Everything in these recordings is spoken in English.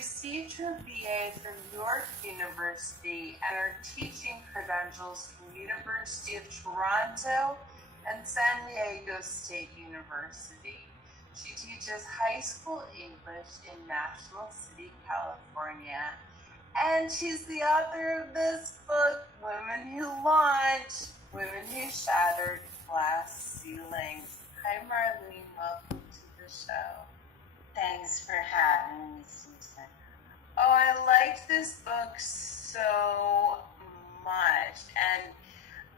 received her BA from York University and her teaching credentials from University of Toronto and San Diego State University. She teaches high school English in National City, California. And she's the author of this book, Women Who Launch, Women Who Shattered Glass Ceilings. Hi, Marlene. Welcome to the show. Thanks for having me, Susan. Oh, I liked this book so much. And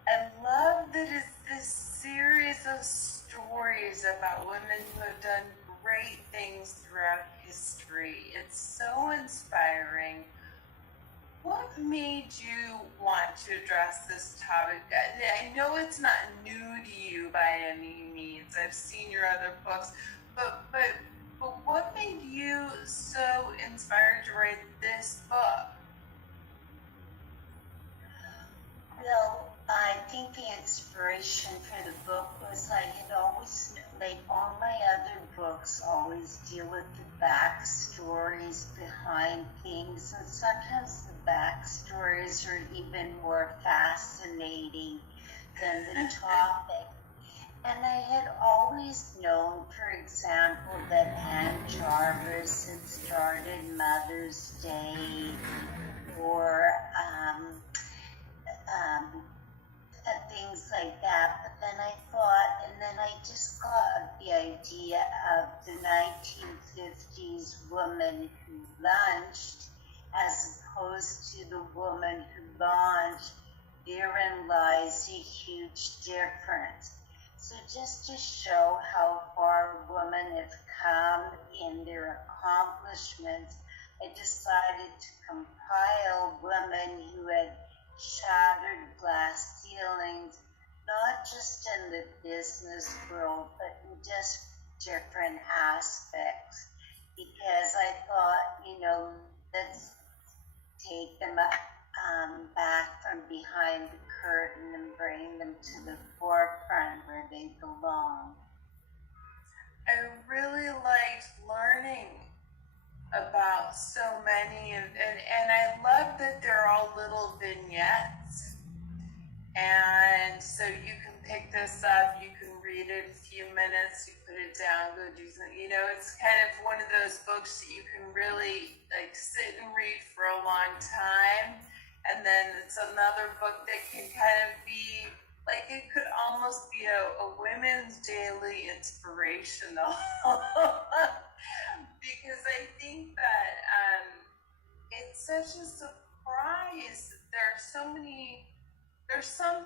I love that it's this series of stories about women who have done great things throughout history. It's so inspiring. What made you want to address this topic? I know it's not new to you by any means. I've seen your other books, but what made you so inspired to write this book? Well, I think the inspiration for the book was I had always, like all my other books, always deal with the backstories behind things, and sometimes the backstories are even more fascinating than the topic. And I had always known, for example, that Anne Jarvis had started Mother's Day or things like that. But then I thought, and then I just got the idea of the 1950s woman who lunched as opposed to the woman who launched. Therein lies a huge difference. So just to show how far women have come in their accomplishments, I decided to compile women who had shattered glass ceilings, not just in the business world, but in just different aspects. Because I thought, let's take them back from behind the curtain and bring them to the forefront where they belong. I really liked learning about so many, and I love that they're all little vignettes. And so you can pick this up, you can read it a few minutes, you put it down, go do something. It's kind of one of those books that you can really sit and read for a long time. And then it's another book that can kind of be it could almost be a women's daily inspirational. Because I think that it's such a surprise. There's some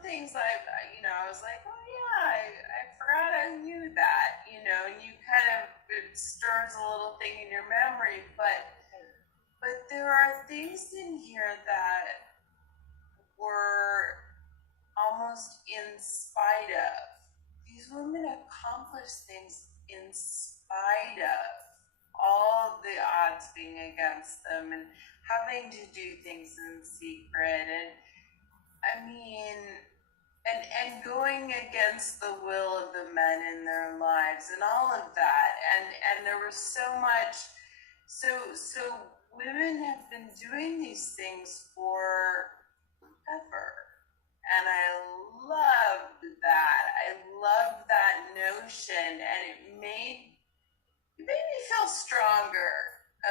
things I was like, oh yeah, I forgot I knew that, and you kind of, it stirs a little thing in your memory, but there are things in here that were almost in spite of. These women accomplished things in spite of all the odds being against them and having to do things in secret, and going against the will of the men in their lives and all of that, and there was so much. So women have been doing these things forever. And I loved that. I loved that notion, and it made me feel stronger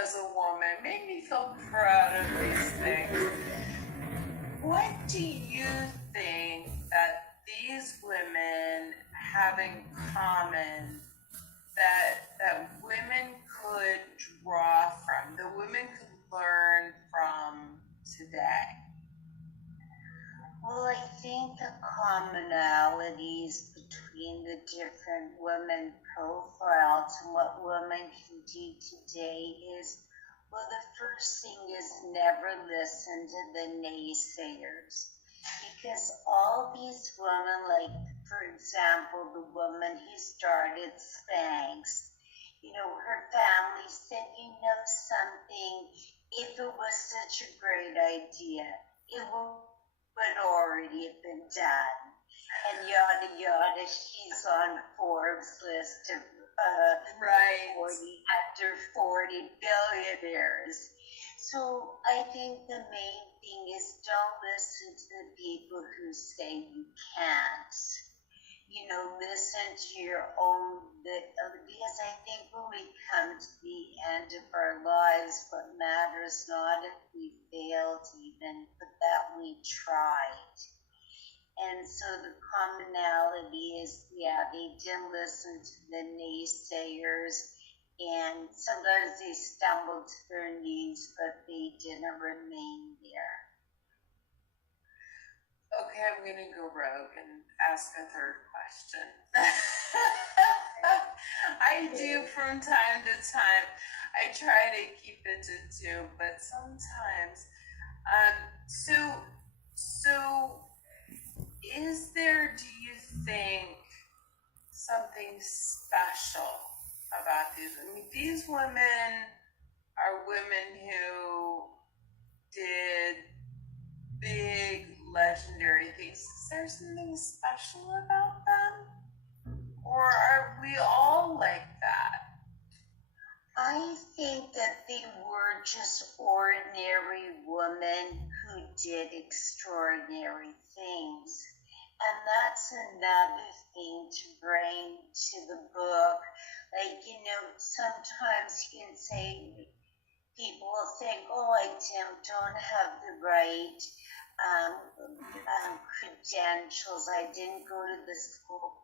as a woman. It made me feel proud of these things. What do you think that these women have in common that women could draw from, that women could learn from today? Well, I think the commonalities between the different women profiles and what women can do today is, well, the first thing is never listen to the naysayers. Because all these women, for example, the woman who started Spanx, her family said, something, if it was such a great idea, it would already have been done. And yada yada, she's on Forbes list of Right. 40 billionaires. So I think the main thing is don't listen to the people who say you can't. You know, listen to your own, because I think when we come to the end of our lives, what matters not if we failed even, but that we tried. And so the commonality is, yeah, they didn't listen to the naysayers, and sometimes they stumbled to their knees, but they didn't remain there. Okay, I'm gonna go rogue and ask a third question. I do from time to time. I try to keep it to two, but sometimes. So is there, do you think, something special about these? I mean, these women are women who did big legendary things. Is there something special about them? Or are we all like that? I think that they were just ordinary women who did extraordinary things. And that's another thing to bring to the book. Like, you know, sometimes you can say, people will think, oh, I don't have the right credentials. I didn't go to the school.